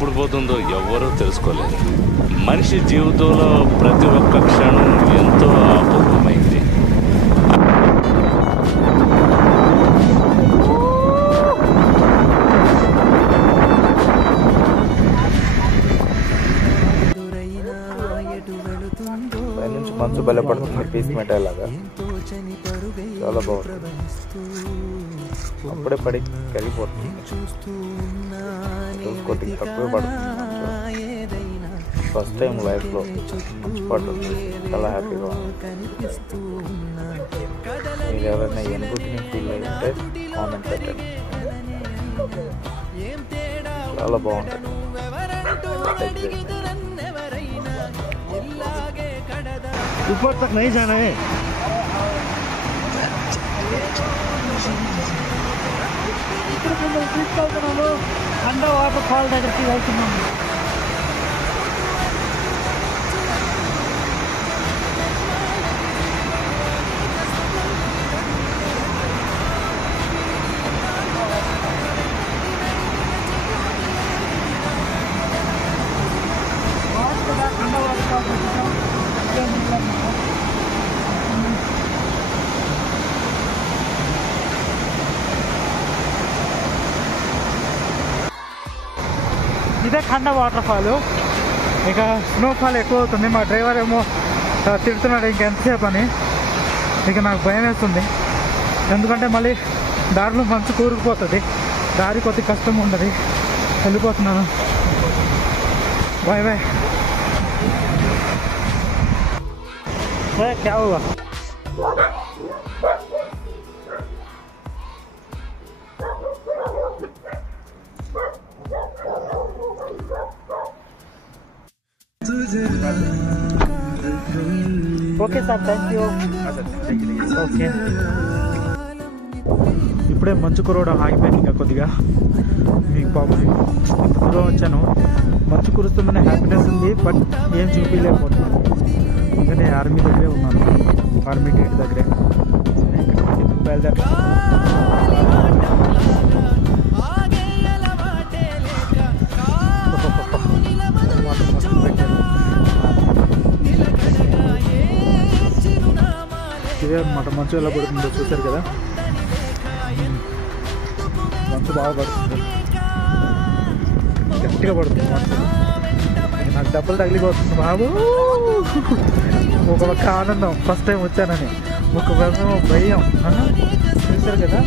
ఎప్పుడు పోతుందో ఎవ్వరూ తెలుసుకోలేదు. మనిషి జీవితంలో ప్రతి ఒక్క క్షణం ఎంతో అపూర్వమైంది. పైనుంచి మంచు బలపడుతుంది, పీస్ మెటలాగా చాలా బాగుంటుంది. అప్పుడే పడి కరిగిపోతుంది, కొద్దిగా తక్కువే పడుతుంది. ఫస్ట్ టైం లైఫ్లో మంచు పడుతుంది, చాలా హ్యాపీగా ఉంది. మీరు ఎవరైనా ఈ అనుభూతిని ఫీల్ అయ్యింటే కామెంట్ పెట్టండి. చాలా బాగుంటుంది. ऊपर तक नहीं जाना है। ठंडा वाटर फॉल దగ్గర కి వెళ్తున్నాము. ఇదే ఖండ వాటర్ ఫాల్. ఇక స్నోఫాల్ ఎక్కువ అవుతుంది. మా డ్రైవర్ ఏమో తిడుతున్నాడు ఇంకెంతసేపు అని. ఇక నాకు భయం వేస్తుంది, ఎందుకంటే మళ్ళీ దారిలో మంచు కూరుకుపోతుంది. దారి కొద్ది కష్టం ఉండదు. వెళ్ళిపోతున్నాను. Bye bye. क्या हुआ? Okay sir, thank you. Okay, ఇప్పుడే మంచు కురవడం ఆగిపోయింది. ఇంకా కొద్దిగా మీకు పాపం ఇంత దూరం వచ్చాను. మంచు కురుస్తుందనే హ్యాపీనెస్ ఉంది, బట్ ఏం చూపించలేకపోతున్నాను. ఇంకా నేను ఆర్మీ దగ్గరే ఉన్నాను, ఆర్మీ గేట్ దగ్గరే. బయలుదేరా. ఇదే అనమాట మంచు ఎలా పడుతుందో చూసారు కదా. మంచు బాగా పడుతుంది, గట్టిగా పడుతుంది మంచు. నాకు దెబ్బలు తగిలిపోతుంది బాబు. ఒక పక్క ఆనందం ఫస్ట్ టైం వచ్చానని, ఒక పక్క భయం. చూసారు కదా.